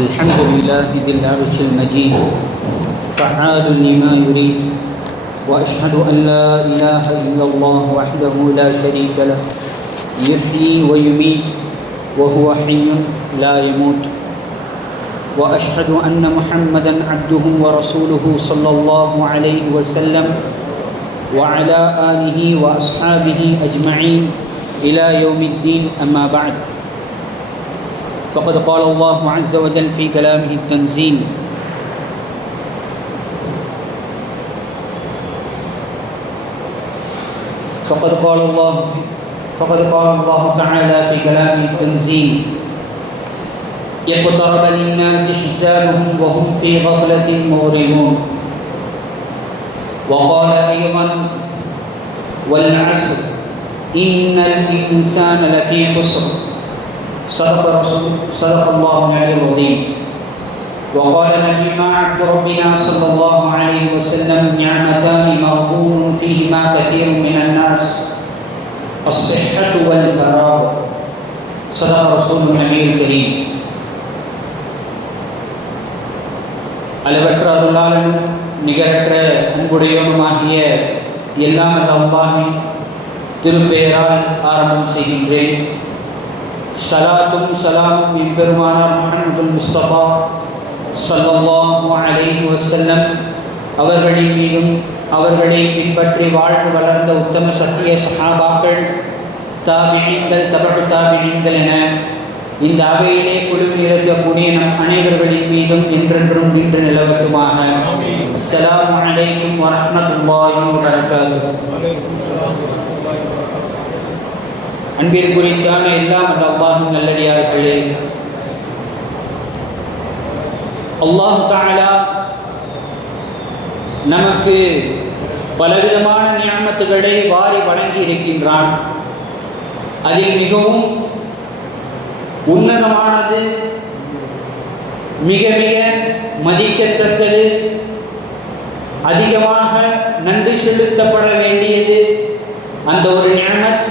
الحمد لله ذي العرش المجيد فعال لما يريد وأشهد أن لا إله إلا الله وحده لا شريك له يحيي ويميت وهو حي لا يموت وأشهد أن محمدا عبده ورسوله صلى الله عليه وسلم وعلى آله وأصحابه أجمعين إلى يوم الدين أما بعد فقد قال الله عز وجل في كلامه التنزيل فقد قال الله تعالى في كلامه التنزيل اقترب للناس حسابهم وهم في غفلة معرضون وقال أيضا والعصر إن الإنسان لفي خسر صدق الله العلي العظيم وقال نبينا عبد ربنا صلى الله عليه وسلم نعمتان مغبون فيهما كثير من الناس الصحة والفراغ صدق رسول النبي الكريم அளவற்ற அருளாளனும் நிகரற்ற அன்புடையவனுமாகிய எல்லாம் வல்ல அல்லாஹ்வின் திருப்பெயரால் ஆரம்பம் செய்கின்றேன். ஸலாத்தும் ஸலாமும் எம்பெருமானார் முஹம்மதுல் முஸ்தபா ஸல்லல்லாஹு அலைஹி வஸல்லம் அவர்களின் மீதும் அவர்களை பின்பற்றி வாழ்ந்து வளர்ந்த உத்தம சத்திய சஹாபாக்கள், தாபிஈன்கள், தபஉ தாபிஈன்கள் என இந்த அவையிலே குழுமி இருக்கக்கூடிய நம் அனைவர்களின் மீதும் என்றென்றும் நின்று நிலவட்டுமாக. அஸ்ஸலாமு அலைக்கும் வரஹ்மத்துல்லாஹி வபரகாத்துஹு. அன்பிற்குரித்தான எல்லாம் அல்லாஹ்வின் நல்லடியார்களே, அல்லாஹ் தஆலா நமக்கு பலவிதமான நிஅமத்துகளை வாரி வழங்கி இருக்கின்றான். அதில் மிகவும் உன்னதமானது, மிக மிக மதிக்கத்தக்கது, அதிகமாக நன்றி செலுத்தப்பட வேண்டியது அந்த ஒரு நிஅமத்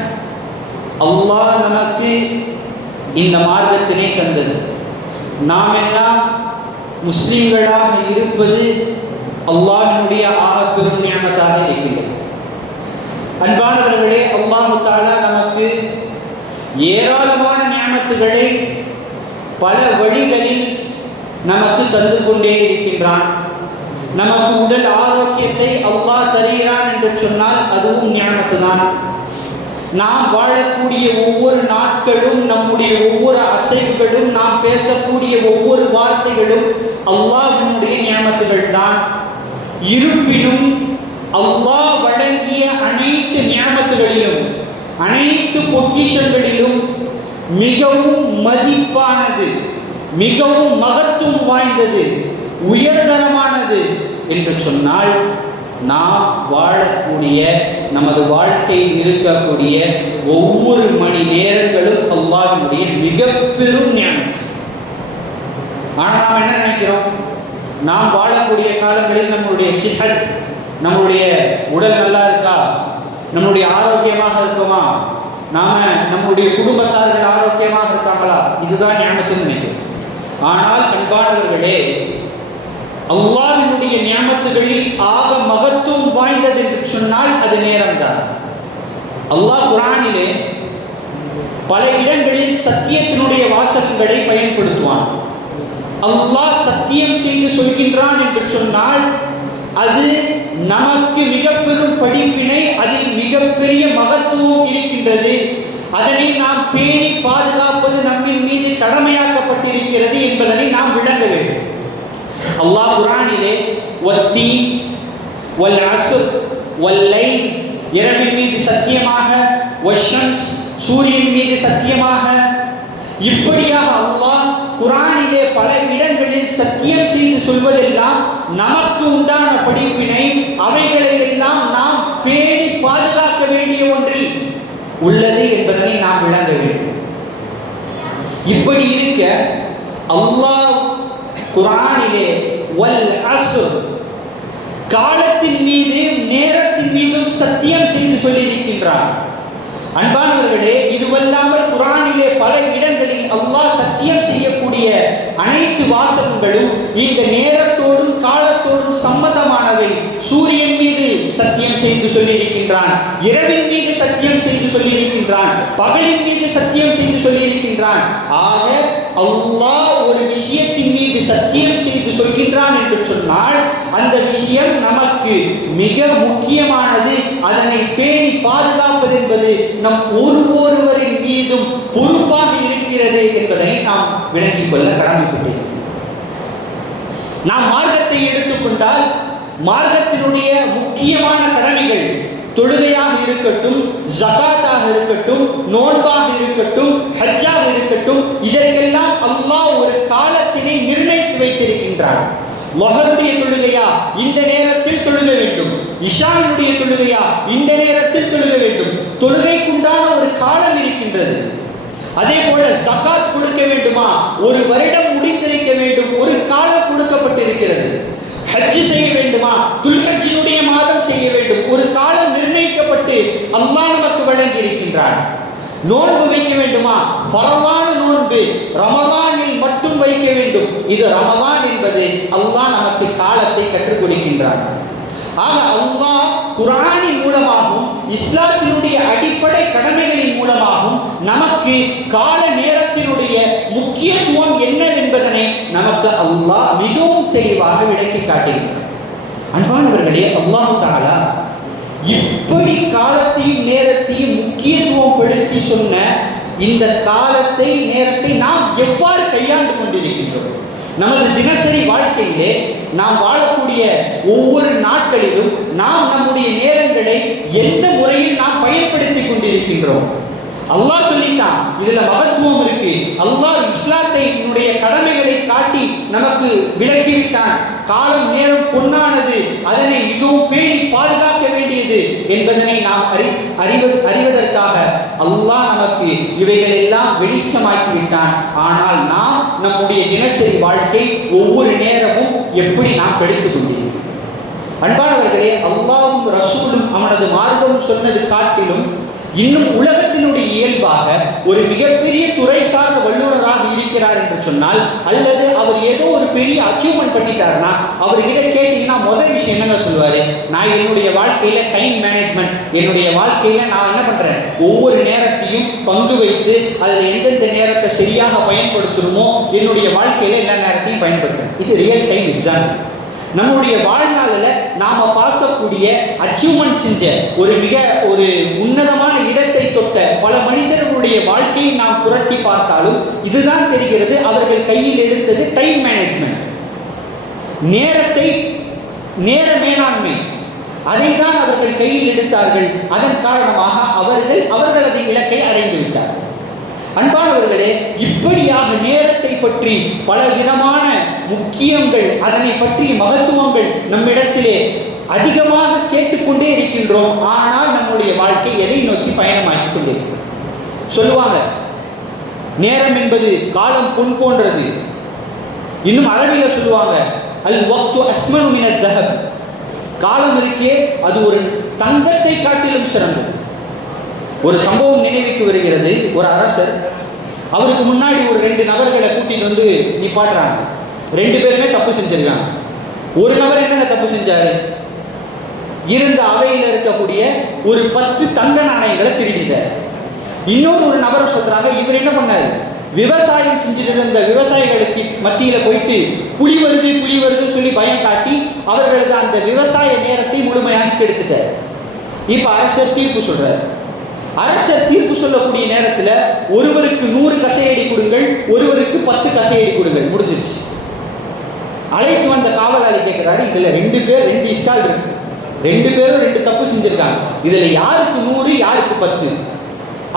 அல்லாஹ் நமக்கு இந்த மார்க்கத்தினை தந்தது. நாம் எல்லாம் முஸ்லிம்களாக இருப்பது அல்லாஹ்வினுடைய ஆகப்பெரும் நிஅமத்தாக இருக்கின்றது. அன்பானவர்களே, அல்லாஹ் தஆலா நமக்கு ஏராளமான நிஅமத்துகளை பல வழிகளில் நமக்கு தந்து கொண்டே இருக்கின்றான். நமக்கு உடல் ஆரோக்கியத்தை அல்லாஹ் தருகிறான் என்று சொன்னால் அதுவும் நிஅமத்து தான். நாம் வாழக்கூடிய ஒவ்வொரு நாட்களும், நம்முடைய ஒவ்வொரு அசைவுகளும், நாம் பேசக்கூடிய ஒவ்வொரு வார்த்தைகளும் அல்லாஹ்வினுடைய நிஅமத்துகள் தான். இருப்பினும் அல்லாஹ் வழங்கிய அனைத்து நிஅமத்துகளிலும், அனைத்து பொக்கிஷங்களிலும் மிகவும் மதிப்பானது, மிகவும் மகத்துவம் வாய்ந்தது, உயர்தரமானது என்று சொன்னால் நாம் வாழக்கூடிய, நமது வாழ்க்கையில் இருக்கக்கூடிய ஒவ்வொரு மணி நேரங்களும் அல்லாஹ்வுடைய மிக பெரும் நிஅமத். ஆனால் நாம் என்ன நினைக்கிறோம்? நாம் வாழக்கூடிய காலங்களில் நம்முடைய சிஹத், நம்முடைய உடல் நல்லா இருக்கா, நம்முடைய ஆரோக்கியமாக இருக்குமா, நாம நம்முடைய குடும்பத்தார்கள் ஆரோக்கியமாக இருக்காங்களா, இதுதான் நிஅமத்துன்னு நினைக்கிறோம். ஆனால் அன்பானவர்களே, அல்லாஹ்வினுடைய நிஅமத்துகளில் ஆக மகத்துவம் வாய்ந்தது என்று சொன்னால் அது நேரம்தான். அல்லாஹ் குர்ஆனிலே பல இடங்களில் சத்தியத்தினுடைய வாசகங்களை பயன்படுத்துவான். அல்லாஹ் சத்தியம் செய்து சொல்கின்றான் என்று சொன்னால் அது நமக்கு மிக பெரும் படிப்பினை, அதில் மிகப்பெரிய மகத்துவம் இருக்கின்றது. அதனை நாம் பேணி பாதுகாப்பது நம்மின் மீது கடமையாக்கப்பட்டிருக்கிறது என்பதனை நாம் விளங்க வேண்டும். அல்லாஹ் குர்ஆனிலே வத்தீன் வல் அஸ்ர் வல் லைல், இரவின் மீது சத்தியமாக, வஷம்ஸ், சூரியன் மீது சத்தியமாக, இப்படியாக அல்லாஹ் குர்ஆனிலே பல இடங்களில் சத்தியம் செய்து சொல்வதெல்லாம் நமக்கு உண்டான படிப்பினை, அவைகளை எல்லாம் நாம் பேணி பாதுகாக்க வேண்டிய ஒன்றில் உள்ளது என்பதனை நாம் விளங்க வேண்டும். இப்படி இருக்க அல்லாஹ் குர்ஆனிலே வல் அஸ்ர், காலத்தின் மீது, நேரத்தின் மீதும் சத்தியம் செய்து சொல்லியிருக்கின்றார். அன்பானவர்களே, இதுவல்லாமல் குர்ஆனிலே பல இடங்களில் அல்லாஹ் சத்தியம் செய்யக்கூடிய அனைத்து வாசகங்களும் இந்த நேரத்தோடும் காலத்தோடும் சம்மதமானவை. சூரியன் மீது சத்தியம் செய்து சொல்லியிருக்கின்றான், இரவின் மீது சத்தியம் செய்து சொல்லியிருக்கின்றான், பகலின் மீது சத்தியம் செய்து சொல்லியிருக்கின்றான். ஆக அல்லாஹ் ஒரு விஷயத்தின் மீது சத்தியம் செய்து சொல்கின்றான் என்று சொன்னால் அந்த விஷயம் நமக்கு மிக முக்கியமானது. அதனை பேணி பாதுகாப்பது என்பது நம் ஒருவரின் மீதும் பொறுப்பாக இருக்கிறது என்பதை நாம் விளங்கிக் கொள்ள கடமைப்பட்டிருக்கிறோம். நாம் மார்க்கத்தை எடுத்துக்கொண்டால் மார்க்கத்தினுடைய முக்கியமான கடமைகள் தொழுகையாக இருக்கட்டும், ஜகாத்தாக இருக்கட்டும், நோன்பாக இருக்கட்டும், ஹஜ்ஜாக இருக்கட்டும், இதற்கெல்லாம் அல்லாஹ் ஒரு காலத்தினை நிர்ணயித்து வைத்திருக்கின்றான். லஹருடைய தொழுகையா இந்த நேரத்தில் தொழுக வேண்டும், இஷானுடைய தொழுகையா இந்த நேரத்தில் தொழுக வேண்டும். தொழுகைக்குண்டான ஒரு காலம் இருக்கின்றது. அதே போல ஜகாத் கொடுக்க வேண்டுமா, ஒரு வருடம் முடிந்திருக்க வேண்டும், ஒரு காலம் கொடுக்கப்பட்டிருக்கிறது. ஹஜ் செய்ய வேண்டுமா, துல்ஹஜ்ஜினுடைய மாதம் செய்ய வேண்டும், ஒரு காலம் நிர்ணயிக்கப்பட்டு அல்லாஹ் நமக்கு வழங்கி இருக்கின்றான். நோன்பு வைக்க வேண்டுமா, ஃபர்லான நோன்பு ரமலானில் மட்டும் வைக்க வேண்டும். இது ரமலான் என்பது அல்லாஹ் நமக்கு காலத்தை கற்றுக் கொடுக்கின்றான். ஆக அல்லாஹ் குர்ஆனின் மூலமாகவும் இஸ்லாத்தினுடைய அடிப்படை கடமைகளின் மூலமாகவும் நமக்கு கால நேரத்தினுடைய முக்கியத்துவம் என்ன என்பதனை நமக்கு அல்லாஹ் மிகவும் தெளிவாக விளக்கி காட்டுகின்றார். அன்பானவர்களே, அல்லாஹ் தஆலா இப்படி காலத்தையும் நேரத்தையும் முக்கியத்துவம் படுத்தி சொன்ன இந்த காலத்தை நேரத்தை நாம் எவ்வாறு கையாண்டு கொண்டிருக்கின்றோம்? நமது தினசரி வாழ்க்கையிலே நாம் வாழக்கூடிய ஒவ்வொரு நாட்களிலும் நாம் நம்முடைய நேரங்களை எந்த முறையில் நாம் பயன்படுத்தி கொண்டிருக்கின்றோம்? அல்லாஹ் சொல்லிட்டான், இதுல மகத்துவம் இருக்கு. அல்லாஹ் இஸ்லாத்தினுடைய கடமைகளை காட்டி நமக்கு விளக்கிவிட்டான். காலம் நேரம் பொன்னானது, அதனை மிகவும் பேணி பாதுகாக்க வேண்டியது என்பதனை நாம் அறிவதற்காக அல்லாஹ் நமக்கு இவைகள் எல்லாம் வெளிச்சமாக்கி விட்டான். ஆனால் நாம் நம்முடைய தினசரி வாழ்க்கை ஒவ்வொரு நேரமும் எப்படி நாம் கழித்துக் கொண்டிருக்கிறோம்? அன்பானவர்களே, அல்லாஹ்வும் ரசூலும் அவனது மார்க்கம் சொன்னது காட்டிலும் இன்னும் உலகத்தினுடைய இயல்பாக ஒரு மிகப்பெரிய துறை சார்ந்த வல்லுநராக இருக்கிறார் என்று சொன்னால், அல்லது அவர் ஏதோ ஒரு பெரிய அச்சீவ்மெண்ட் பண்ணிட்டாருன்னா அவர்கிட்ட கேட்டீங்கன்னா முதல் விஷயம் என்னங்க சொல்லுவாரு? நான் என்னுடைய வாழ்க்கையில டைம் மேனேஜ்மெண்ட், என்னுடைய வாழ்க்கையில நான் என்ன பண்றேன், ஒவ்வொரு நேரத்தையும் பங்கு வைத்து அதில் எந்தெந்த நேரத்தை சரியாக பயன்படுத்தணுமோ என்னுடைய வாழ்க்கையில எல்லா நேரத்தையும் பயன்படுத்துறேன். இது ரியல் டைம் எக்ஸாம்பிள். நம்முடைய வாழ்நாளில் நாம் பார்க்கக்கூடிய அச்சீவ்மெண்ட் செஞ்ச ஒரு உன்னதமான இடத்தை தொட்ட பல மனிதர்களுடைய வாழ்க்கையை நாம் புரட்டி பார்த்தாலும் இதுதான் தெரிகிறது, அவர்கள் கையில் எடுத்தது டைம் மேனேஜ்மெண்ட், நேர மேலாண்மை. அதை தான் அவர்கள் கையில் எடுத்தார்கள். அதன் காரணமாக அவர்களது இலக்கை அடைந்து விட்டார்கள். அன்பானவர்களே, இப்படியாக நேரத்தை பற்றி பல விதமான முக்கியங்கள், அதனை பற்றிய மகத்துவங்கள் நம்மிடத்திலே அதிகமாக கேட்டுக்கொண்டே இருக்கின்றோம். ஆனால் நம்முடைய வாழ்க்கை எதை நோக்கி பயணமாகிக் கொண்டிருக்கிறோம்? சொல்லுவாங்க, நேரம் என்பது காலம் பொன் போன்றது. இன்னும் அரபில சொல்லுவாங்க, அல் வக்து அஸ்மனு மினத் தஹப். காலம் இருக்கே, அது ஒரு தங்கத்தை காட்டிலும் சிறந்தது. ஒரு சம்பவம் நினைவுக்கு வருகிறது. ஒரு அரசர், அவருக்கு முன்னாடி ஒரு 2 நபர்களை கூட்டிட்டு வந்து நிப்பாட்டுறாங்க. 2 பேருமே தப்பு செஞ்சிருக்காங்க. ஒரு நபர் என்னங்க தப்பு செஞ்சாரு? இருந்த அவையில் இருக்கக்கூடிய ஒரு 10 தங்க நாணயங்களை திருடிட்டார். இன்னொரு நபரை சொல்றாங்க, இவர் என்ன பண்ணாரு, விவசாயம் செஞ்சுட்டு இருந்த விவசாயிகளுக்கு மத்தியில போயிட்டு புலி வருதுன்னு சொல்லி பயம் காட்டி அவர்களது அந்த விவசாய நேரத்தை முழுமையாக கெடுத்துட்டார். இப்ப அரசர் தீர்ப்பு சொல்றாரு. அரசர் தீர்ப்பு சொல்லக்கூடிய நேரத்தில் ஒருவருக்கு 100 கசையடி கொடுங்கள், ஒருவருக்கு 10 கசையடி கொடுங்கள், முடிஞ்சிருச்சு. அழைத்து வந்த காவலாளி கேட்கிறாரு, இதுல 2 பேர் 2 இஷ்டால் இருக்கு, 2 பேரும் 2 தப்பு செஞ்சிருக்காங்க, இதுல யாருக்கு 100 யாருக்கு 10?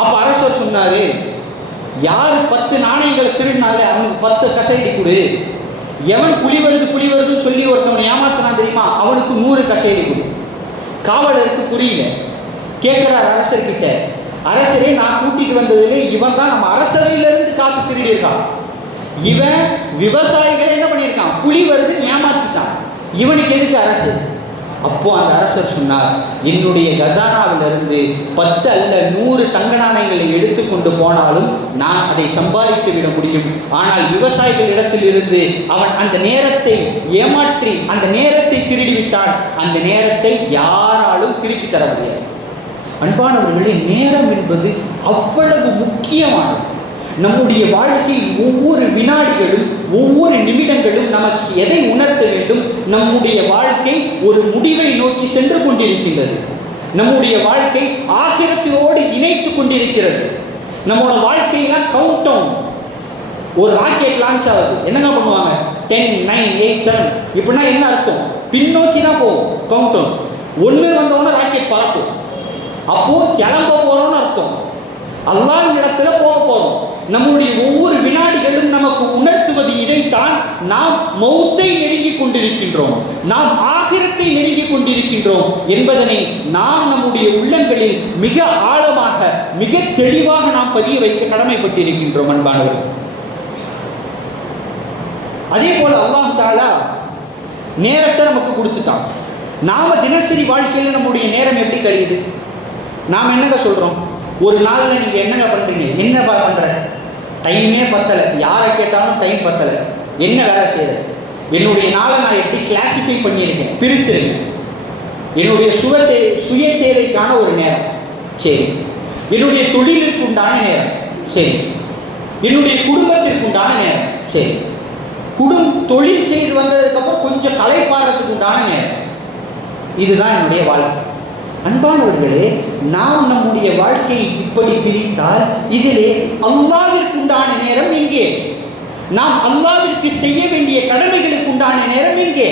அப்ப அரசர் சொன்னாரு, யாரு 10 நாணயங்களை திருடினாலே அவனுக்கு 10 கசையடி கொடு. எவன் புலி வருதுன்னு சொல்லி ஒருத்தவனை ஏமாத்தினான் தெரியுமா, அவனுக்கு 100 கசையடி கொடு. காவலருக்கு புரியல. கேட்கிறார் அரசர்கிட்ட, அரசரே, நான் கூட்டிட்டு வந்ததுல இவன் தான் நம்ம அரசவையிலிருந்து காசு திருடி இருக்கான். இவன் விவசாயிகளை என்ன பண்ணியிருக்கான், புலி வருது ஏமாத்திட்டான். இவனுக்கு எதுக்கு அரசு? அப்போ அந்த அரசர் சொன்னார், என்னுடைய கஜானாவிலிருந்து 10 அல்ல 100 தங்க நாணயங்களை எடுத்துக்கொண்டு போனாலும் நான் அதை சம்பாதித்து விட முடியும். ஆனால் விவசாயிகள் இடத்தில் இருந்து அவன் அந்த நேரத்தை ஏமாற்றி அந்த நேரத்தை திருடிவிட்டான். அந்த நேரத்தை யாராலும் திருப்பி தர முடியாது. அன்பானவர்களே, நேரம் என்பது அவ்வளவு முக்கியமானது. நம்முடைய வாழ்க்கை ஒவ்வொரு வினாடிகளும் ஒவ்வொரு நிமிடங்களும் நமக்கு எதை உணர்த்த வேண்டும்? நம்முடைய வாழ்க்கை ஒரு முடிவை நோக்கி சென்று கொண்டிருக்கின்றது. நம்முடைய வாழ்க்கை ஆகிரத்தோடு இணைத்து கொண்டிருக்கிறது. நம்மளோட வாழ்க்கையெல்லாம் கவுண்ட் டவுன். ஒரு ராக்கெட் லான்ச் ஆகுது, என்னங்க பண்ணுவாங்க? 10, 9, 8, 7 இப்படின்னா என்ன அர்த்தம்? பின்னோக்கி தான் போகும். கவுண்ட் டவுன் 1 வந்தவொடனே ராக்கெட் பார்க்கும். அப்போ கிளம்ப போறோம்னு அர்த்தம். அல்லாஹ்வின் இடத்துல போக போறோம். நம்முடைய ஒவ்வொரு வினாடிகளும் நமக்கு உணர்த்துவது இதைத்தான். நாம் மௌத்தை நெருங்கி கொண்டிருக்கின்றோம், நாம் ஆகிரத்தை நெருங்கி கொண்டிருக்கின்றோம் என்பதனை நாம் நம்முடைய உள்ளங்களில் மிக ஆழமாக மிக தெளிவாக நாம் பதிய வைக்க கடமைப்பட்டிருக்கின்றோம். அன்பானவர்கள், அதே போல அல்லாஹ் தஆலா நேரத்தை நமக்கு கொடுத்துட்டான். நாம தினசரி வாழ்க்கையில் நம்முடைய நேரம் எப்படி கழியுது? நாம் என்னங்க சொல்றோம்? ஒரு நாளில் நீங்கள் என்னங்க பண்ணுறீங்க? என்ன பண்ணுற? டைமே பத்தலை. யாரை கேட்டாலும் டைம் பத்தலை. என்ன வேலை செய்யறது? என்னுடைய நாளை நான் எப்படி கிளாசிஃபை பண்ணியிருக்கேன், பிரிச்சிருக்கேன். என்னுடைய சுய தேவைக்கான ஒரு நேரம் சரி, என்னுடைய தொழிலுக்கு உண்டான நேரம் சரி, என்னுடைய குடும்பத்திற்கு உண்டான நேரம் சரி, தொழில் செய்து வந்ததுக்கப்புறம் கொஞ்சம் களைப்பாடுறதுக்கு உண்டான நேரம். இதுதான் என்னுடைய வாழ்க்கை. அன்பானவர்களே, நாம் நம்முடைய வாழ்க்கையை இப்படி பிரித்தால் இதிலே அல்லாஹ்விற்கு உண்டான நேரம் எங்கே? நாம் அல்லாஹ்விற்கு செய்ய வேண்டிய கடமைகளுக்கு உண்டான நேரம் எங்கே?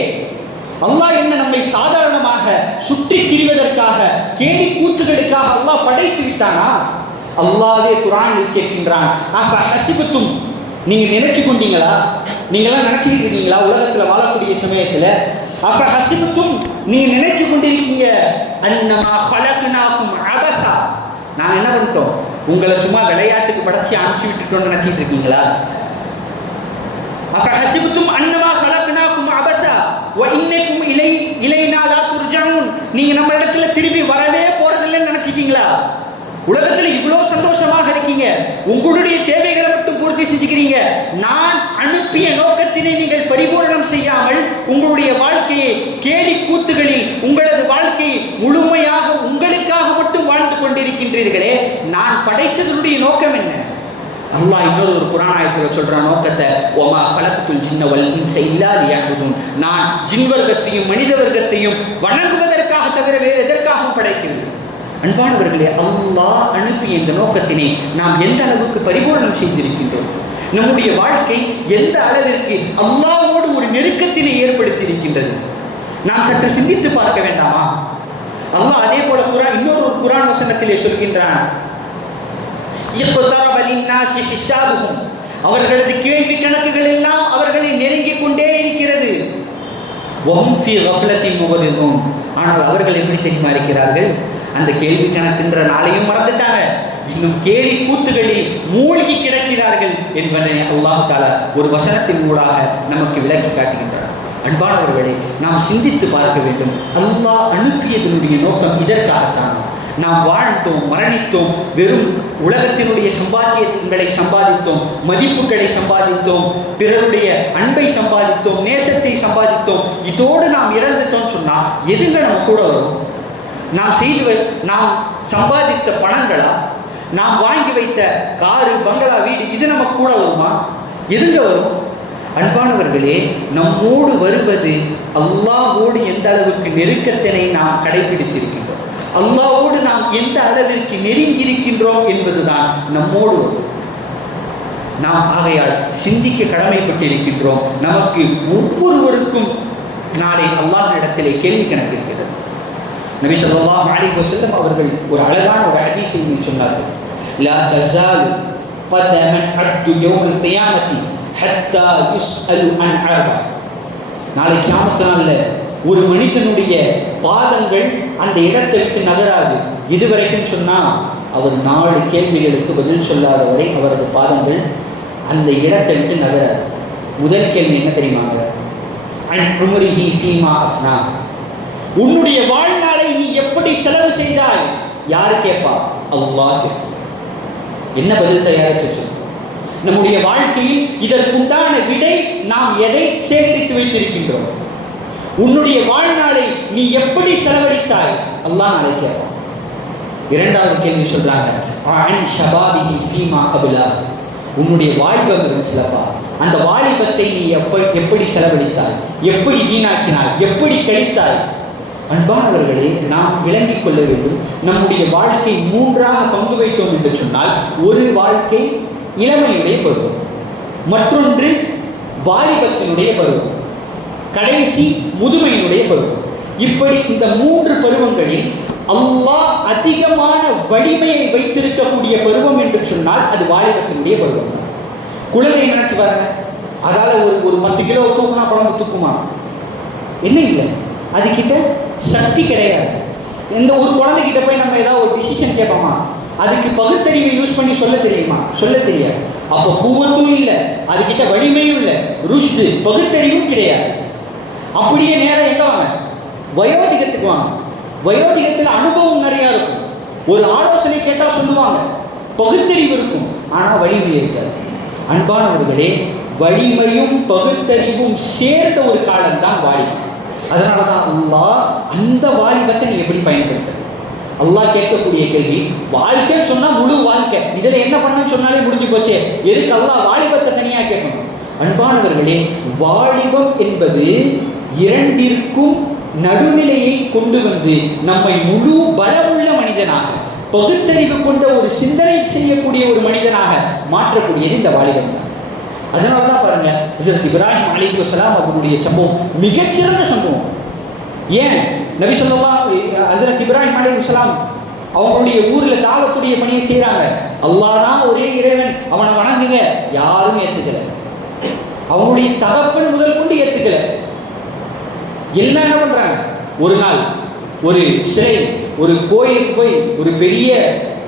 அல்லாஹ் என்ன நம்மை சாதாரணமாக சுற்றி திரிவதற்காக கேலி கூத்துகளுக்காக அல்லாஹ் படைத்து விட்டானா? அல்லாஹ்வே குர்ஆனில் கேட்கின்றான், ஹஸிபத்தும், நீங்க நினைச்சு கொண்டீங்களா? நீங்களாம் நினைச்சிட்டு இருக்கீங்களா உலகத்துல வாழக்கூடிய சமயத்துல? ஹஸிபத்தும், நீங்க நினைச்சு கொண்டிருக்கீங்க, அன்னமா ஹலக்னாகும் அபஸா, நான் என்ன பண்ணிட்டோம், உங்களை சும்மா விளையாட்டுக்கு படைச்சு அனுப்பிச்சு விட்டுட்டோம்னு நினைச்சிட்டு இருக்கீங்களா? ஹஸிபத்தும் அன்னமா ஹலக்னாகும் அபஸா வ இன்னக்கும் இலைனா லா துர்ஜஊன், நீங்க நம்ம இடத்துல திரும்பி வரவே போறதில்லைன்னு நினைச்சிட்டீங்களா? உலகத்தில் இவ்வளோ சந்தோஷமாக இருக்கீங்க, உங்களுடைய தேவைகளை மட்டும் பூர்த்தி செஞ்சுக்கிறீங்க. நான் அனுப்பிய நோக்கத்தினை நீங்கள் பரிபூரணம் செய்யாமல் உங்களுடைய வாழ்க்கையை கேலி கூத்துகளில் உங்களது வாழ்க்கையை முழுமையாக உங்களுக்காக மட்டும் வாழ்ந்து கொண்டிருக்கின்றீர்களே, நான் படைத்ததனுடைய நோக்கம் என்ன? அல்லாஹ் இன்னொரு குர்ஆன் ஆயத்தில் சொல்ற நோக்கத்தை, ஒமா கலக்துல் ஜின்ன வல் இன்ஸ இல்லா லியஅபுதுன், நான் ஜின் வர்க்கத்தையும் மனித வர்க்கத்தையும் வணங்குவதற்காக தவிர வேறு எதற்காகவும் படைக்கவில்லை. அன்பானவர்களே, அல்லாஹ் அனுப்பிய இந்த நோக்கத்தினை நாம் எந்த அளவுக்கு பரிபூரணம் செய்திருக்கின்றோம்? நம்முடைய வாழ்க்கை எந்த அளவிற்கு அல்லாஹ்வோடு ஒரு நெருக்கத்தினை ஏற்படுத்தி இருக்கின்றது? நாம் சற்று சிந்தித்து பார்க்க வேண்டாமா? அல்லாஹ் அதே போல இன்னொரு குர்ஆன் வசனத்திலே சொல்கின்றான், இக்தரப லின்னாஸி ஹிஸாபுஹும், அவர்களது கேள்வி கணக்குகள் எல்லாம் அவர்களை நெருங்கிக் கொண்டே இருக்கிறது. வஹும் ஃபீ கஃப்லத்தின் முகரிதுன், ஆனால் அவர்கள் எப்படி தெரியுமா இருக்கிறார்கள்? அந்த கேள்வி கணக்குன்ற நாளையும் மறந்துட்டாங்க, இன்னும் கேலி கூத்துகளில் மூழ்கி கிடக்கிறார்கள் என்பதை அல்லாஹ் தஆலா ஒரு வசனத்தின் மூலமாக நமக்கு விளக்கி காட்டுகின்றார். அன்பானவர்களே, நாம் சிந்தித்து பார்க்க வேண்டும். அல்லாஹ் அனுப்பியதனுடைய நோக்கம் இதற்காகத்தான். நாம் வாழ்ந்தோம், மரணித்தோம், வெறும் உலகத்தினுடைய சம்பாத்தியங்களை சம்பாதித்தோம், மதிப்புகளை சம்பாதித்தோம், பிறருடைய அன்பை சம்பாதித்தோம், நேசத்தை சம்பாதித்தோம். இதோடு நாம் இறந்துட்டோம் சொன்னால் எதுங்க நம்ம கூட வரும்? நாம் சம்பாதித்த பணங்களா, நாம் வாங்கி வைத்த காரு, பங்களா, வீடு, இது நம்ம கூட வருமா? எதுங்க வரும்? அன்பானவர்களே, நம்மோடு வருவது அல்லாஹ்வோடு எந்த அளவுக்கு நெருக்கத்தினை நாம் கடைபிடித்திருக்கின்றோம், அல்லாஹ்வோடு நாம் எந்த அளவிற்கு நெருங்கியிருக்கின்றோம் என்பதுதான் நம்மோடு வரும். நாம் ஆகையால் சிந்திக்க கடமைப்பட்டிருக்கின்றோம். நமக்கு ஒவ்வொருவருக்கும் நாளை அல்லாஹ்விடத்திலே கேள்வி கணக்கு இருக்கிறது. நபி ஸல்லல்லாஹு அலைஹி வஸல்லம் அவர்கள் ஒரு அழகான ஒரு ஹதீஸை சொன்னார்கள், லா தஸாலு கதமன் அப்து யௌமல் கியாமத்தி ஹத்தா யுஸ்அலு அன் அர்பா, நாளை கியாமத் நாள்ல ஒரு மனிதனுடைய பாதங்கள் அந்த இடத்தை விட்டு நகராது. இதுவரைக்கும் சொன்னால் அவர் 4 கேள்விகளுக்கு பதில் சொல்லாத வரை அவரது பாதங்கள் அந்த இடத்தை விட்டு நகராது. முதல் கேள்வி என்ன தெரியுமாங்க? அன் உம்ரிஹி ஃபீமா அஃப்னா, உன்னுடைய வாழ்நாளை நீ எப்படி செலவு செய்தாய்? யாரு கேட்பா? அல்லாஹ் கேட்பா. என்ன பதில் தயாரிச்சு? நம்முடைய வாழ்க்கையில் இதற்குண்டான விடை நாம் எதை சேகரித்து வைத்திருக்கின்றோம்? உன்னுடைய வாழ்நாளை நீ எப்படி செலவழித்தாய்? அல்லாஹ் நாளை கேட்பான். இரண்டாவது கேள்வி சொல்றாங்க, உன்னுடைய வாலிபம் இருந்துச்சுலப்பா, அந்த வாலிபத்தை நீ எப்படி செலவழித்தாய், எப்படி வீணாக்கினாய், எப்படி கழித்தாய்? அன்பானவர்களே, நாம் விளங்கிக் கொள்ள வேண்டும், நம்முடைய வாழ்க்கை மூன்றாக பங்கு வைத்தோம் என்று சொன்னால், ஒரு வாழ்க்கை இளமையுடைய பருவம், மற்றொன்று வாலிபத்தினுடைய பருவம், கடைசி முதுமையினுடைய பருவம். இப்படி இந்த மூன்று பருவங்களில் அல்லாஹ் அதிகமான வலிமையை வைத்திருக்கக்கூடிய பருவம் என்று சொன்னால் அது வாலிபத்தினுடைய பருவம் தான். குழந்தையை நினைச்சு பாருங்க, அதால ஒரு 10 கிலோ தூக்குனா குழந்தை தூக்குமா? என்ன இல்லை, அதுக்கிட்ட சக்தி கிடையாது. எந்த ஒரு குழந்தைகிட்ட போய் நம்ம ஏதாவது ஒரு டிசிஷன் கேட்போமா? அதுக்கு பகுத்தறிவை யூஸ் பண்ணி சொல்ல தெரியுமா? சொல்ல தெரியாது. அப்போ கூவத்தும் இல்லை, அதுக்கிட்ட வலிமையும் இல்லை, ருஷ்து பகுத்தறிவும் கிடையாது. அப்படியே நேரம் எங்க வாங்க? வயோதிகத்துக்கு வாங்க. வயோதிகத்தில் அனுபவம் நிறையா இருக்கும், ஒரு ஆலோசனை கேட்டால் சொல்லுவாங்க, பகுத்தறிவு இருக்கும், ஆனால் வலிமை இருக்காது. அன்பானவர்களே, வலிமையும் பகுத்தறிவும் சேர்ந்த ஒரு காலம்தான் வாலிபம். அதனால தான் அல்லாஹ் அந்த வாலிபத்தை நீ எப்படி பயன்படுத்த? அல்லாஹ் கேட்கக்கூடிய கேள்வி, வாழ்க்கைன்னு சொன்னால் முழு வாழ்க்கை, இதில் என்ன பண்ணன்னு சொன்னாலே முடிஞ்சு போச்சு, எதுக்கு அல்லாஹ் வாலிபத்தை தனியாக கேட்கணும்? அன்பானவர்களே, வாலிபம் என்பது இரண்டிற்கும் நடுநிலையை கொண்டு வந்து நம்மை முழு பலமுள்ள மனிதனாக, பகுத்தறிவு கொண்ட ஒரு சிந்தனை செய்யக்கூடிய ஒரு மனிதனாக மாற்றக்கூடியது இந்த வாலிபம் தான். அதனால தான் பாருங்க, ஹஜ்ரத் இப்ராஹிம் அலைஹிஸ்ஸலாம் அவர்களுடைய சம்பவம் மிகச்சிறந்த சம்பவம். ஏன் நபி ஸல்லல்லாஹு ஹஜ்ரத் இப்ராஹிம் அலைஹிஸ்ஸலாம் அவங்களுடைய ஊரில் தாவத்துடைய பணியை செய்கிறாங்க. அல்லாஹ் தான் ஒரே இறைவன், அவனை வணங்குங்க, யாரும் ஏற்றுக்கல. அவங்களுடைய தகப்பன் முதல் கொண்டு ஏற்றுக்கல. எல்லாம் என்ன பண்றாங்க? ஒரு நாள் ஒரு சிலை, ஒரு கோயிலுக்கு போய் ஒரு பெரிய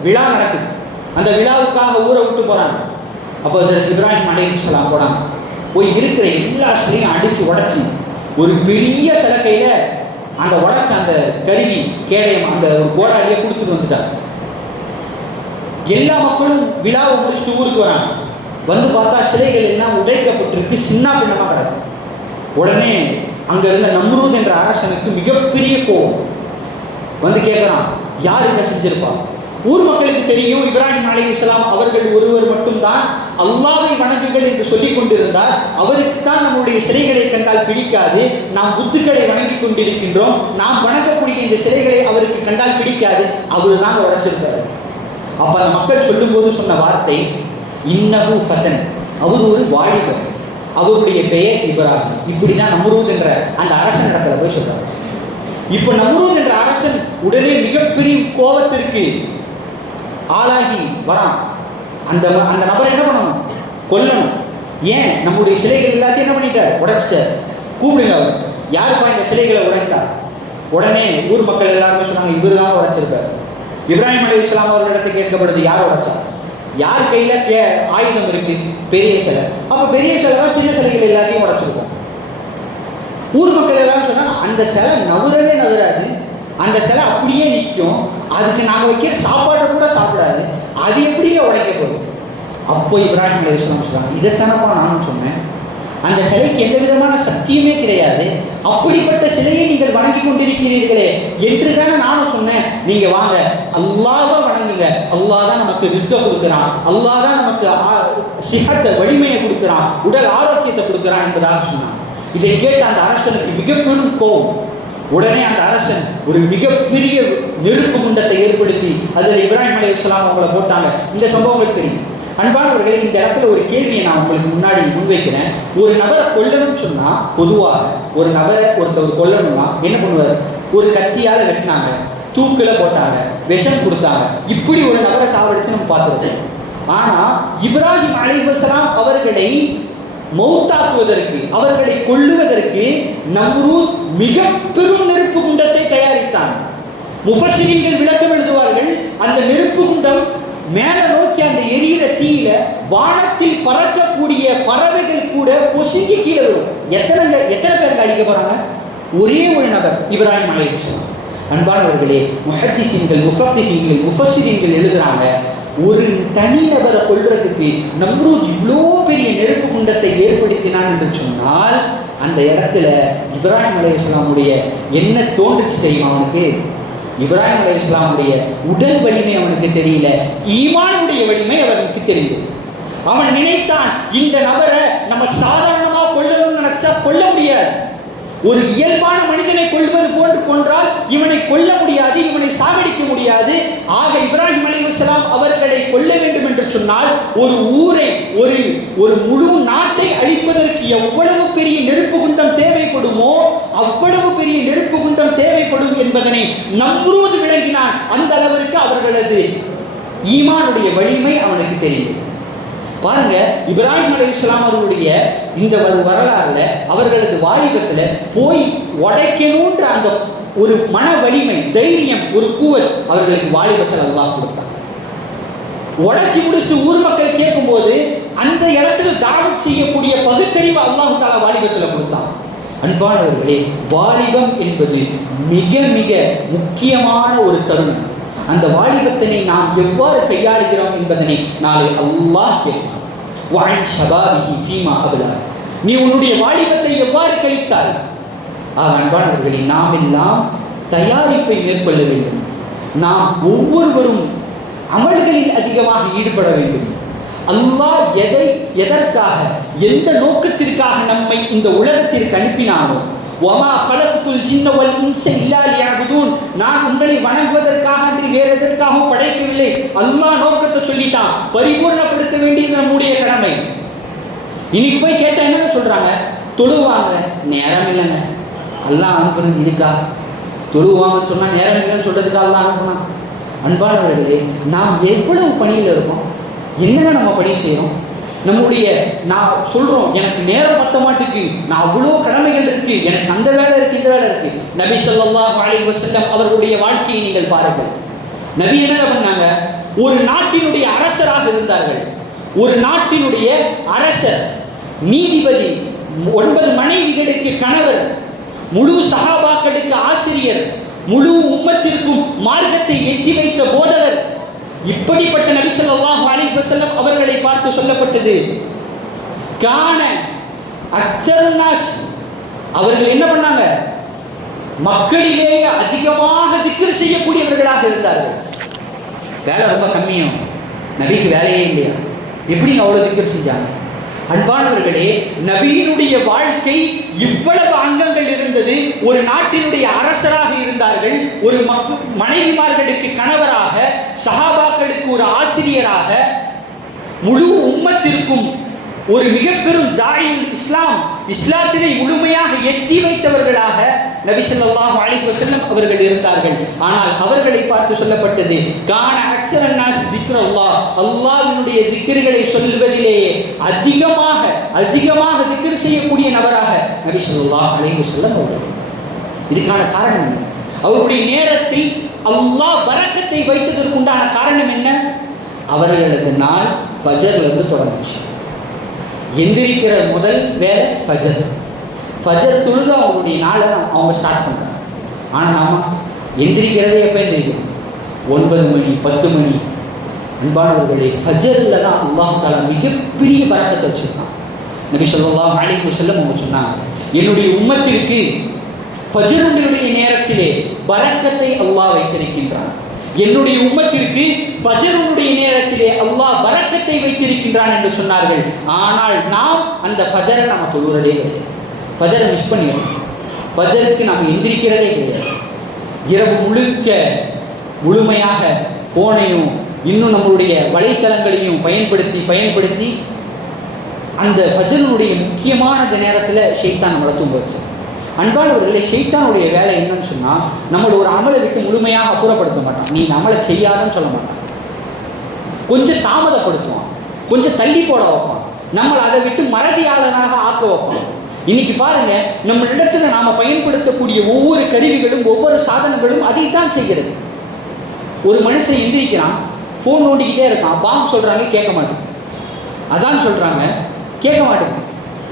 விழா நடக்குது. அந்த விழாவுக்காக ஊரை விட்டு போறாங்க. அப்போ இப்ராஹிம் அலைஹிஸ்ஸலாம் போனாங்க. போய் இருக்கிற எல்லா சிலையும் அடித்து உடச்சி ஒரு பெரிய சிலக்கையில அந்த உடச்ச அந்த கருவி கேடயம் அந்த ஒரு கோடாலியை கொடுத்துட்டு வந்துட்டாங்க. எல்லா மக்களும் விழாவை முடிச்சுட்டு ஊருக்கு வராங்க. வந்து பார்த்தா சிலைகள் எல்லாம் உடைக்கப்பட்டிருக்கு, சின்ன பின்னமாக கிடக்கும். உடனே அங்க இருந்த நம்ரூத் என்ற அரசனுக்கு மிகப்பெரிய கோபம் வந்து கேட்கிறான், யார் இதை செஞ்சிருப்பா? ஊர் மக்களுக்கு தெரியும், இப்ராஹிம் அலைஹிஸ்ஸலாம் அவர்கள் ஒருவர் மட்டும்தான் அல்லாஹ்வை வணங்குங்கள் என்று சொல்லிக் கொண்டிருந்தார். அவருக்கு தான் நம்முடைய சிலைகளை கண்டால் பிடிக்காது, நாம் புத்துக்களை வணங்கி கொண்டிருக்கின்றோம், நாம் வணங்கக்கூடிய இந்த சிலைகளை அவருக்கு கண்டால் பிடிக்காது, அவர் தான் உடைச்சிருப்பார். அப்ப அந்த மக்கள் சொல்லும்போது சொன்ன வார்த்தை, இன்னஹு ஃபதன், அவர் ஒரு வாலிபர், அவருடைய பெயர் இப்ராஹிம். இப்படிதான் நம்ரூத் என்ற அந்த அரசன் இடத்துல போய் சொல்றாங்க. இப்ப நம்ரூத் என்ற அரசன் உடனே மிகப்பெரிய கோபத்திற்கு ஆளாகி வரான். அந்த அந்த நபரை என்ன பண்ணணும்? கொல்லணும். ஏன்? நம்முடைய சிலைகள் எல்லாத்தையும் என்ன பண்ணிட்டார்? உடைச்சிட்டார். கூப்பிடுங்க அவர், யாருப்பா இந்த சிலைகளை உடைத்தார்? உடனே ஊர் மக்கள் எல்லாருமே சொன்னாங்க, இவர் தான் உடைச்சிருக்கார். இப்ராஹிம் அலைஹிஸ்ஸலாம் அவர்களிடத்தை கேட்கப்படுது, யார் உடைச்சா? யார் கையில ஆயுதம் இருக்கு? பெரிய சிலை. அப்ப பெரிய சிலை தான் சின்ன சிலைகள் எல்லாத்தையும் உடைச்சிருக்கோம். ஊர் மக்கள் எல்லாரும் சொன்னாங்க, அந்த சிலை நவுறவே நவுறாது, அந்த சிலை அப்படியே நிற்கும், அதுக்கு நாங்கள் வைக்கிற சாப்பாட்டை கூட சாப்பிடாது, அது எப்படிங்க உடைக்க போகுது? அப்போ இப்ராஹிம் அலைஹிஸ்ஸலாம் சொல்றாங்க, இதைத்தானப்பா நானும் சொன்னேன், அந்த சிலைக்கு எந்த விதமான சக்தியுமே கிடையாது, அப்படிப்பட்ட சிலையை நீங்கள் வணங்கி கொண்டிருக்கிறீர்களே என்று தானே நானும் சொன்னேன். நீங்க வாங்க, அல்லாஹ்வை வணங்குங்க, அல்லாஹ் தான் நமக்கு ரிஸ்கை கொடுக்குறான், அல்லாஹ் தான் நமக்கு சிஹத்தை வலிமையை கொடுக்குறான், உடல் ஆரோக்கியத்தை கொடுக்குறான் என்பதாக சொன்னான். இதை கேட்ட அந்த அரசனுக்கு மிகப்பெரும் கோபம். உடனே அந்த அரசன் ஒரு மிகப்பெரிய நெருப்பு குண்டத்தை ஏற்படுத்தி அதில் இப்ராஹிம் அலைஹிஸ்ஸலாம் அவங்கள போட்டாங்க. இந்த சம்பவங்கள் தெரியும். அன்பானவர்களே, இந்த இடத்துல ஒரு கேள்வியை நான் உங்களுக்கு முன்னாடி முன்வைக்கிறேன். ஒரு நபரை கொல்லணும்னு சொன்னால், பொதுவாக ஒரு நபரை ஒருத்தர் கொல்லணும்னா என்ன பண்ணுவார்? ஒரு கத்தியால் வெட்டினாங்க, தூக்கில் போட்டாங்க, விஷம் கொடுத்தாங்க, இப்படி ஒரு நபரை சாவடிச்சு நம்ம பார்த்துருக்கோம். ஆனால் இப்ராஹிம் அலைஹிஸ்ஸலாம் அவர்களை மௌத்தாக்குவதற்கு, அவர்களை கொல்லுவதற்கு நம்ரூத் மிக பெரும் நெருப்பு குண்டத்தை தயாரித்தான். முஃபஸ்ஸிரீன்கள் விளக்கம் எழுதுவார்கள், அந்த நெருப்பு குண்டம் மேல நோக்கி அந்த எரியிற தீயில வானத்தில் பறக்கக்கூடிய பறவைகள் கூட பொசுங்கி கீழே விடும். எத்தனை பேருக்கு அடிக்க போறாங்க? ஒரே ஒரு நபர் இப்ராஹிம் அலைஹிஸ்ஸலாம். அன்பானவர்களே, முஹத்திஸீன்கள், முஃபஸ்ஸிரீன்கள் எழுதுறாங்க, ஒரு தனிநபரை கொல்றதுக்கு நம்ரூத் இவ்வளோ பெரிய நெருப்பு குண்டத்தை ஏற்படுத்தினான் என்று சொன்னால் அந்த இடத்துல இப்ராஹிம் அலைஹிஸ்ஸலாமுடைய என்ன தோன்றுச்சு தெரியுமா அவனுக்கு? இப்ராஹிம் அலைஹிஸ்ஸலாமுடைய உடல் வலிமை அவனுக்கு தெரியல, ஈமானுடைய வலிமை அவனுக்கு தெரிந்தது. அவன் நினைத்தான், இந்த நபரை நம்ம சாதாரணமாக கொல்லணும்னு நினைச்சா கொல்ல முடியாது. ஒரு இயல்பான மனிதனை கொள்வது போன்று கொன்றால் இவனை கொல்ல முடியாது, இவனை சாகடிக்க முடியாது. ஆக இப்ராஹிம் அலைஹிஸ்ஸலாம் அவர்களை கொல்ல வேண்டும் என்று சொன்னால் ஒரு ஊரை, ஒரு முழு நாட்டை அழிப்பதற்கு எவ்வளவு பெரிய நெருப்பு குண்டம் தேவைப்படுமோ அவ்வளவு பெரிய நெருப்பு குண்டம் தேவைப்படும் என்பதனை நம்ரூத் விளங்கினான். அந்த அளவிற்கு அவர்களது ஈமானுடைய வலிமை அவனுக்கு தெரியும். பாருங்க, இப்ராஹிம் அலைஹிஸ்ஸலாம் அவர்களுடைய இந்த வரலாறுல அவர்களது வாலிபத்தில் போய் உடைக்கணுன்ற அந்த ஒரு மன வலிமை, தைரியம், ஒரு கூவல் அவர்களுக்கு வாலிபத்தில் அல்லாஹ் கொடுத்தார். உடைச்சி முடிச்சுட்டு ஊர் மக்கள் கேட்கும்போது அந்த இடத்துல தாவத் செய்யக்கூடிய பகுத்தறிவு அல்லாஹ் தஆலா வாலிபத்தில் கொடுத்தார். அன்பானவர்களே, வாலிபம் என்பது மிக மிக முக்கியமான ஒரு தருணம். அந்த வாலிபத்தினை நாம் எவ்வாறு கையாளுகிறோம் என்பதனை நாளை அல்லாஹ் கேட்பான். வஅன் ஷபாபிஹி ஃபீமா அப்லா, நீ உன்னுடைய வாலிபத்தை எவ்வாறு கழித்தாய்? அன்பானவர்களே, நாம் எல்லாம் தயாரிப்பை மேற்கொள்ள வேண்டும். நாம் ஒவ்வொருவரும் அமல்களில் அதிகமாக ஈடுபட வேண்டும். அல்லாஹ் எதற்காக, எந்த நோக்கத்திற்காக நம்மை இந்த உலகத்திற்கு அனுப்பினானோ, வமா கலக்துல் ஜின்ன வல் இன்ஸ இல்லா லியஅபுதூன், நான் உங்களை வணங்குவதற்காக அன்றி வேறு எதற்காகவும் படைக்கவில்லை. அல்லாஹ் நோக்கத்தை சொல்லிட்டான், பரிபூர்ணப்படுத்த வேண்டியது நம்முடைய கடமை. இன்னைக்கு போய் கேட்டால் என்ன சொல்றாங்க? தொழுவாங்க, நேரம் இல்லைங்க, அல்லாஹ் அனுப்புறது இதுக்கா? தொழுவாங்க சொன்னா நேரம் இல்லைன்னு சொல்றதுக்காக அல்லாஹ் அனுப்புனான். அன்பானவர்களே, நாம் எவ்வளவு பணியில் இருக்கோம், என்னங்க நம்ம பணி செய்யறோம்? நம்முடைய நான் சொல்றோம், எனக்கு நேரம் பத்த மாட்டுக்கு, நான் அவ்வளோ கடமைகள் இருக்கு, எனக்கு அந்த வேலை இருக்கு, இந்த வேலை இருக்கு. நபி ஸல்லல்லாஹு அலைஹி வஸல்லம் அவர்களுடைய வாழ்க்கையை நீங்கள் பாருங்கள். நபி என்ன பண்ணாங்க? ஒரு நாட்டினுடைய அரசராக இருந்தார்கள். ஒரு நாட்டினுடைய அரசர், நீதிபதி, 9 மனைவிகளுக்கு கணவர், முழு சஹாபாக்களுக்கு ஆசிரியர், முழு உம்மத்திற்கும் மார்க்கத்தை எட்டி வைத்த போதவர். இப்படிப்பட்ட நபி ஸல்லல்லாஹு அலைஹி வஸல்லம் அவர்களை பார்த்து சொல்லப்பட்டது, கான அக்ஸருன் நாஸ், அவர்கள் என்ன பண்ணாங்க? மக்களிலேயே அதிகமாக திக்ர் செய்யக்கூடியவர்களாக இருந்தார்கள். வேலை ரொம்ப கம்மியும், நபிக்கு வேலையே இல்லையா? எப்படி அவ்வளவு திக்ர் செஞ்சாங்க? அன்பானவர்களே, நபியினுடைய வாழ்க்கை இவ்வளவு அங்கங்கள் இருந்தது. ஒரு நாட்டினுடைய அரசராக இருந்தார்கள், ஒரு மனைவிமார்களுக்கு கணவராக, சஹாபாக்களுக்கு ஒரு ஆசிரியராக, முழு உம்மத்திற்கும் ஒரு மிக பெரும் தாயில் இஸ்லாத்தினை முழுமையாக எத்தி வைத்தவர்களாக நபி ஸல்லல்லாஹு அலைஹி வஸல்லம் அவர்கள் இருந்தார்கள். ஆனால் அவர்களை பார்த்து சொல்லப்பட்டது, கான அக்ஸரன் நாஸ் திக்ருல்லாஹ், அல்லாஹ்வினுடைய திக்ர்களை சொல்வதிலேயே அதிகமாக திக்ர் செய்யக்கூடிய நபராக நபி ஸல்லல்லாஹு அலைஹி வஸல்லம் அவர்கள். இதுக்கான காரணம் என்ன? அவருடைய நேரத்தில் அல்லாஹ் பரக்கத்தை வைத்ததற்குண்டான காரணம் என்ன? அவர்களது நாள் ஃபஜ்ர்ல இருந்து தொடங்குச்சு. எந்திரிக்கிற முதல் வேலை ஃபஜர் தொழுது அவங்களுடைய நாளை அவங்க ஸ்டார்ட் பண்ணுறாங்க. ஆனால் நாம எந்திரிக்கிறதே எப்போ எந்திரிக்கணும்? 9 மணி 10 மணி. அன்பானவர்களே, ஃபஜரில் தான் அல்லாஹ் தஆலா மிகப்பெரிய பரக்கத்தை வச்சுருக்கான். நபி ஸல்லல்லாஹு அலைஹி வஸல்லம் அவங்க சொன்னாங்க, என்னுடைய உம்மத்திற்கு ஃபஜருடைய நேரத்திலே பரக்கத்தை அல்லாஹ் வைத்திருக்கின்றான். என்னுடைய உம்மத்திற்கு ஃபஜருடைய நேரத்திலே அல்லாஹ் பரக்கத்தை வைத்திருக்கின்றான் என்று சொன்னார்கள். ஆனால் நாம் அந்த ஃபஜரை நம்ம தொழுகிறதே கிடையாது. ஃபஜரை மிஸ் பண்ணிடுறோம். ஃபஜருக்கு நாம் எந்திரிக்கிறதே கிடையாது. இரவு முழுமையாக ஃபோனையும் இன்னும் நம்மளுடைய வலைத்தளங்களையும் பயன்படுத்தி அந்த ஃபஜருடைய முக்கியமான நேரத்தில் ஷைத்தான் நம்மளை தூங்க வச்சு. அன்பானவர்களே, ஷைத்தானுடைய வேலை என்னன்னு சொன்னால், நம்மளை ஒரு அமலை விட்டு முழுமையாக அப்புறப்படுத்த மாட்டான். நீ இந்த அமலை செய்யாதுன்னு சொல்ல மாட்டான். கொஞ்சம் தாமதப்படுத்துவான், கொஞ்சம் தள்ளி போட வைப்பான், நம்மளை அதை விட்டு மறதியாளனாக ஆக்க வைப்பான். இன்னைக்கு பாருங்க, நம்ம இடத்துல நாம் பயன்படுத்தக்கூடிய ஒவ்வொரு கருவிகளும் ஒவ்வொரு சாதனங்களும் அதை தான் செய்கிறது. ஒரு மனுஷன் எந்திரிக்கிறான், ஃபோன் நோண்டிக்கிட்டே இருக்கான், பாங்க் சொல்கிறாங்க கேட்க மாட்டேங்குது, அதான் சொல்கிறாங்க கேட்க மாட்டேங்குது,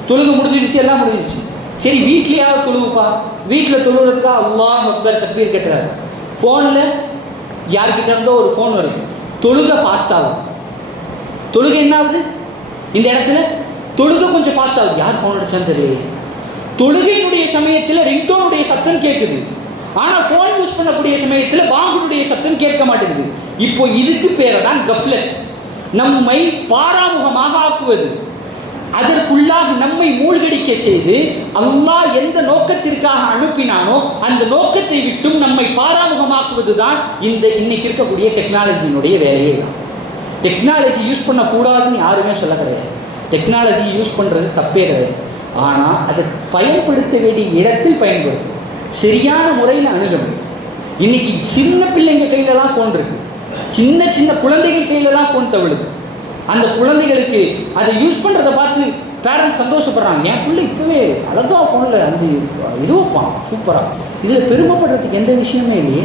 தொழுகு முடிஞ்சிடுச்சு, எல்லாம் முடிஞ்சிடுச்சு. சரி வீட்லேயாவது தொழுவுப்பா, வீட்டில் தொழுகிறதுக்காக அல்லாஹ் அக்பர் தக்பீர் கட்டுறாரு. ஃபோனில் யார்கிட்ட இருந்தோ ஒரு ஃபோன் வரும், தொழுகை ஃபாஸ்ட்டாகும். தொழுகை என்ன ஆகுது? இந்த இடத்துல தொழுகை கொஞ்சம் ஃபாஸ்ட் ஆகுது. யார் ஃபோன் அடிச்சான்னு தெரியல. தொழுகையினுடைய சமயத்தில் ரிங்டோனுடைய சத்தம் கேட்குது, ஆனால் ஃபோன் யூஸ் பண்ணக்கூடிய சமயத்தில் பாங்குடைய சத்தம் கேட்க மாட்டேங்குது. இப்போ இதுக்கு பேரை தான் கஃப்லத், நம்மை பாராமுகமாக ஆக்குவது. அதற்குள்ளாக நம்மை மூழ்கடிக்க செய்து அல்லாஹ் எந்த நோக்கத்திற்காக அனுப்பினானோ அந்த நோக்கத்தை விட்டும் நம்மை பாராமுகமாக்குவது தான் இந்த இன்னைக்கு இருக்கக்கூடிய டெக்னாலஜியினுடைய வேலையே தான். டெக்னாலஜி யூஸ் பண்ணக்கூடாதுன்னு யாருமே சொல்ல கிடையாது. டெக்னாலஜி யூஸ் பண்ணுறது தப்பே கிடையாது. ஆனால் அதை பயன்படுத்த வேண்டிய இடத்தில் பயன்படுத்தும், சரியான முறையில் அணுகணும். இன்றைக்கி சின்ன பிள்ளைங்க கையிலலாம் ஃபோன் இருக்குது, சின்ன சின்ன குழந்தைகள் கையிலலாம் ஃபோன் தவிழுது. அந்த குழந்தைகளுக்கு அதை யூஸ் பண்ணுறதை பார்த்து பேரண்ட்ஸ் சந்தோஷப்படுறாங்க. என் பிள்ளை இப்போவே அழகாக ஃபோனில் அந்த இது வைப்பான் சூப்பராக. இதில் பெருமைப்படுறதுக்கு எந்த விஷயமே இல்லையே.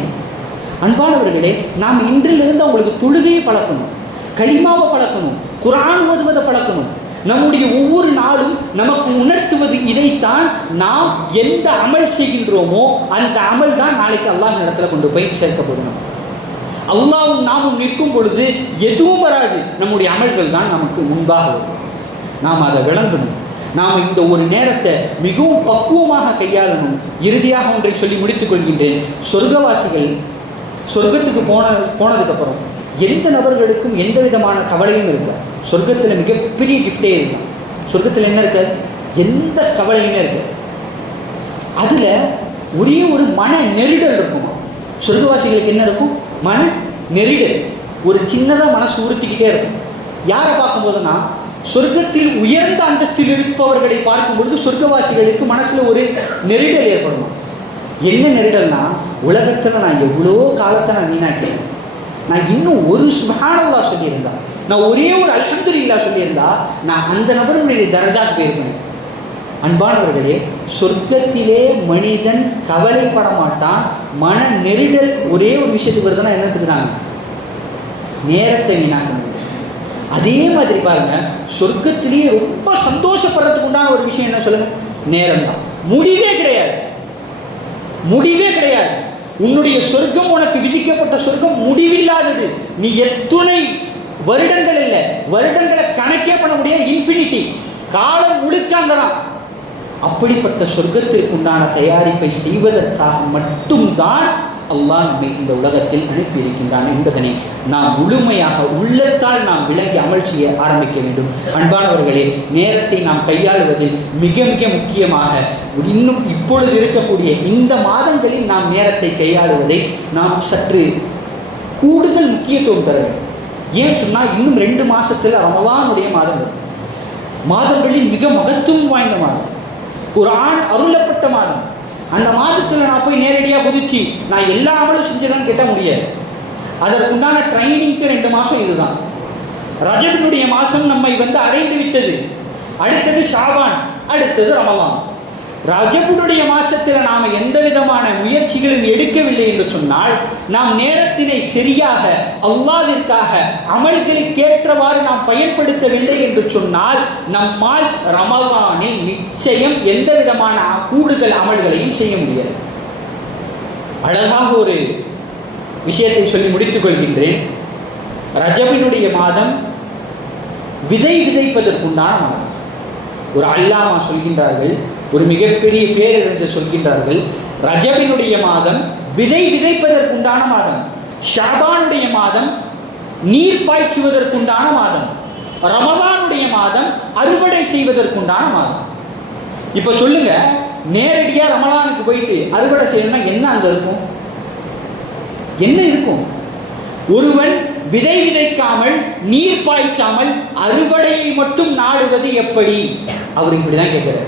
அன்பானவர்களே, நாம் இன்றிலிருந்து அவங்களுக்கு தொழுகையை பழக்கணும், கலிமாவை பழக்கணும், குர்ஆன் ஓதுவதை பழக்கணும். நம்முடைய ஒவ்வொரு நாளும் நமக்கு உணர்த்துவது இதைத்தான். நாம் எந்த அமல் செய்கின்றோமோ அந்த அமல் தான் நாளைக்கு அல்லாஹ் இடத்துல கொண்டு போய் சேர்க்கப்படணும். அல்லாஹ்வும் நாமும் நிற்கும் பொழுது எதுவும் வராது, நம்முடைய அமல்கள் தான் நமக்கு முன்பாக வரும். நாம் அதை விளங்கணும். நாம் இந்த ஒரு நேரத்தை மிகவும் பக்குவமாக கையாளணும். இறுதியாக ஒன்றை சொல்லி முடித்துக் கொள்கின்றேன். சொர்க்கவாசிகள் சொர்க்கத்துக்கு போனதுக்கப்புறம் எந்த நபர்களுக்கும் எந்த விதமான கவலையும் இருக்காது. சொர்க்கத்தில் மிகப்பெரிய கிஃப்டே இருக்கும். சொர்க்கத்தில் என்ன இருக்காது? எந்த கவலையுமே இருக்காது. அதில் ஒரே ஒரு மன நெருடல் இருக்குமா? சொர்க்கவாசிகளுக்கு என்ன இருக்கும்? மன நெருடல். ஒரு சின்னதாக மனசு உறுத்திக்கிட்டே இருக்கும். யாரை பார்க்கும்போதுன்னா, சொர்க்கத்தில் உயர்ந்த அந்தஸ்தில் இருப்பவர்களை பார்க்கும்பொழுது சொர்க்கவாசிகளுக்கு மனசில் ஒரு நெருடல் ஏற்படுமா? என்ன நெருடல்னா, உலகத்தில் நான் எவ்வளோ காலத்தை நான் வீணாக்கிறேன், நான் இன்னும் ஒரு சுப்ஹானல்லாஹ் சொல்லியிருந்தா, நான் ஒரே ஒரு அல்ஹம்துலில்லாஹ் சொல்லியிருந்தா நான் அந்த நபருடைய தரஜாக்கு போயிருப்பேன். அன்பானவர்களே, சொர்க்கத்திலே மனிதன் கவலைப்பட மாட்டான். மன நெருடல் ஒரே ஒரு விஷயத்துக்கு வருதுன்னா என்னத்துக்குறாங்க? நேரத்தை வீணாக்கணும். அதே மாதிரி பாருங்க, சொர்க்கத்திலேயே ரொம்ப சந்தோஷப்படுறதுக்கு உண்டான ஒரு விஷயம் என்ன சொல்லுங்க? நேரம் தான். முடிவே கிடையாது, முடிவே கிடையாது. உன்னுடைய சொர்க்கம், உனக்கு விதிக்கப்பட்ட சொர்க்கம் முடிவில்லாதது. நீ எத்துணை வருடங்கள் இல்லை, வருடங்களை கணக்கே பண்ண முடியாது, இன்ஃபினிட்டி, காலம் முழுக்காங்கதான். அப்படிப்பட்ட சொர்க்கத்திற்கு உண்டான தயாரிப்பை செய்வதற்காக மட்டும்தான் அல்லாஹ் நம்மை இந்த உலகத்தில் அனுப்பியிருக்கின்றான் என்பதனை நாம் முழுமையாக உள்ளத்தால் நாம் விளங்கி அமல் செய்ய ஆரம்பிக்க வேண்டும். அன்பானவர்களே, நேரத்தை நாம் கையாளுவதில் மிக மிக முக்கியமாக இன்னும் இப்பொழுது இருக்கக்கூடிய இந்த மாதங்களில் நாம் நேரத்தை கையாளுவதை நாம் சற்று கூடுதல் முக்கியத்துவம் தர வேண்டும். ஏன் சொன்னால், இன்னும் 2 மாதத்தில் ரமலானுடைய மாதம் வரும். மாதங்களில் மிக மகத்துவம் வாய்ந்த மாதம், குர்ஆன் அருளப்பட்ட மாதம். அந்த மாதத்தில் நான் போய் நேரடியாக குதிச்சு நான் எல்லா அமலும் செஞ்சிடன்னு கேட்ட முடியாது. அதற்குண்டான ட்ரைனிங்க்கு 2 மாதம் இதுதான். ரஜபினுடைய மாதம் நம்மை அடைந்து விட்டது. அடுத்தது ஷாபான், அடுத்தது ரமலான். ரஜபுடைய மாதத்தில் நாம் எந்த விதமான முயற்சிகளும் எடுக்கவில்லை என்று சொன்னால், நாம் நேரத்தினை சரியாக அல்லாஹ்விற்காக அமல்களுக்கேற்றவாறு நாம் பயன்படுத்தவில்லை என்று சொன்னால், நம்மால் ரமலானில் நிச்சயம் எந்த விதமான கூடுதல் அமல்களையும் செய்ய முடியாது. அழகாக ஒரு விஷயத்தை சொல்லி முடித்துக் கொள்கின்றேன். ரஜபினுடைய மாதம் விதை விதைப்பதற்குண்டான மாதம். ஒரு அல்லாமா சொல்கின்றார்கள், ஒரு மிகப்பெரிய பேரறிஞர் சொல்கின்றார்கள், ரஜபினுடைய மாதம் விதை விதைப்பதற்குண்டான மாதம், ஷாபானுடைய மாதம் நீர் பாய்ச்சுவதற்குண்டான மாதம், ரமலானுடைய மாதம் அறுவடை செய்வதற்குண்டான மாதம். இப்போ சொல்லுங்க, நேரடியாக ரமலானுக்கு போயிட்டு அறுவடை செய்யணும்னா என்ன அங்கே இருக்கும்? என்ன இருக்கும்? ஒருவன் விதை விதைக்காமல் நீர் பாய்ச்சாமல் அறுவடையை மட்டும் நாடுவது எப்படி? அவர் இப்படி தான் கேட்குறாரு.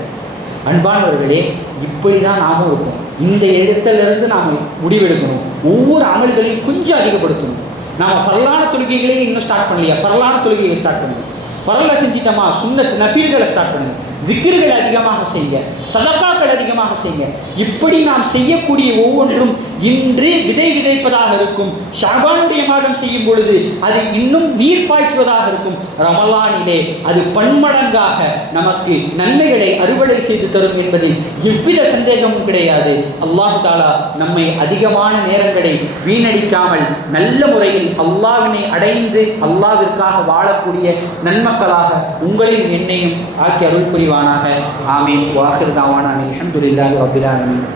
அன்பானவர்களே, இப்படி தான் நாமும் இருக்கோம். இந்த இடத்திலிருந்து நாம் முடிவெடுக்கணும். ஒவ்வொரு அமல்களையும் கொஞ்சம் அதிகப்படுத்தணும். நாம் ஃபர்லான தொழுகைகளையும் இன்னும் ஸ்டார்ட் பண்ணலையா? ஃபர்லான தொழுகையை ஸ்டார்ட் பண்ணுங்க. ஃபரலை செஞ்சிட்டோமா, சுன்னத் நஃபீல்களை ஸ்டார்ட் பண்ணுங்க. திக்ர்கள் அதிகமாக செய்யுங்க, சதக்காக்கள் அதிகமாக செய்யுங்க. இப்படி நாம் செய்யக்கூடிய ஒவ்வொன்றும் இன்று விதை விதைப்பதாக இருக்கும், ஷாபானுடைய மாதம் செய்யும் பொழுது அது இன்னும் நீர் பாய்ச்சுவதாக இருக்கும், ரமலானிலே அது பன்மடங்காக நமக்கு நன்மைகளை அறுவடை செய்து தரும் என்பதில் எவ்வித சந்தேகமும் கிடையாது. அல்லாஹ் தாலா நம்மை அதிகமான நேரங்களை வீணடிக்காமல் நல்ல முறையில் அல்லாஹ்வினை அடைந்து அல்லாஹ்விற்காக வாழக்கூடிய நன்மக்களாக உங்களையும் என்னையும் ஆக்கி அருள் புரிவானாக. ஆமீன். வாஹிர் தாவானா அல்ஹம்துலில்லாஹி ரப்பில் ஆலமீன்.